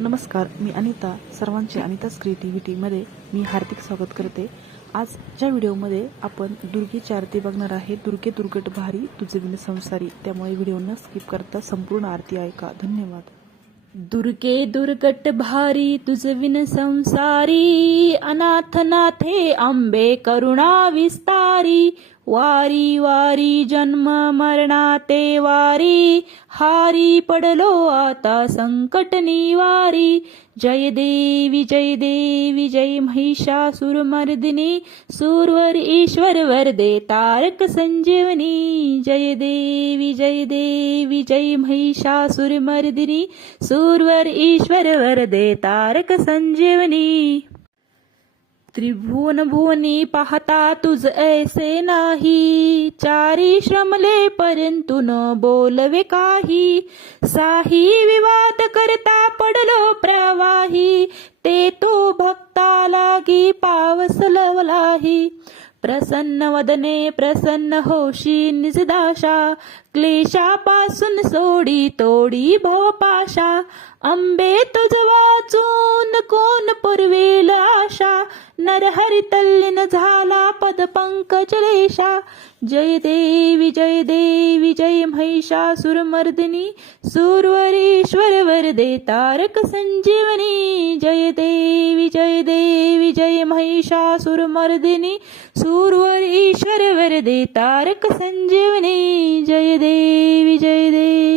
नमस्कार मी अनिता. सर्वांचे अनिताच क्रिएटिव्हिटीमध्ये मी हार्दिक स्वागत करते. आजच्या व्हिडिओमध्ये आपण दुर्गेची आरती बघणार आहे दुर्गे दुर्गट भारी तुझे विन संसारी त्यामुळे व्हिडिओ न स्किप करता संपूर्ण आरती ऐका. धन्यवाद. दुर्गे दुर्गट भारी तुझ विन संसारी अनाथनाथे आंबे करुणा विस्तारी वारी वारी जन्म मरणाते वारी हारी पडलो आता संकट निवारी. जय देवी जय देवी जय महिषासुरमर्दिनी सूरवर ईश्वर वरदे तारक संजीवनी. जय देवी जय देवी जय महिषासुरमर्दिनी सूरवर ईश्वर वरदे तारक संजीवनी. त्रिभुवन भुवनी पाहता तुझ ऐसे नाही. चारी श्रमले परंतु न बोलवे काही. साही विवाद करता पडलो प्रवाही. ते तो भक्ता लागी पावस लवलाही प्रसन्न वदने प्रसन्न होशी निजदाशा क्लेशापासून सोडी तोडी भवपाशा. अंबे तुझ वाचून कोण पुरवेल नरहरी तल्लीन झाला पद पंकजलेशा. जय देवी जय देवी जय महिषासुरमर्दिनी सुरवरेश्वर वरदे तारक संजीवनी. जय देवी जय देवी जय महिषासुरमर्दिनी सुरवरेश्वर वरदे तारक संजीवनी. जय देवी जय देवी.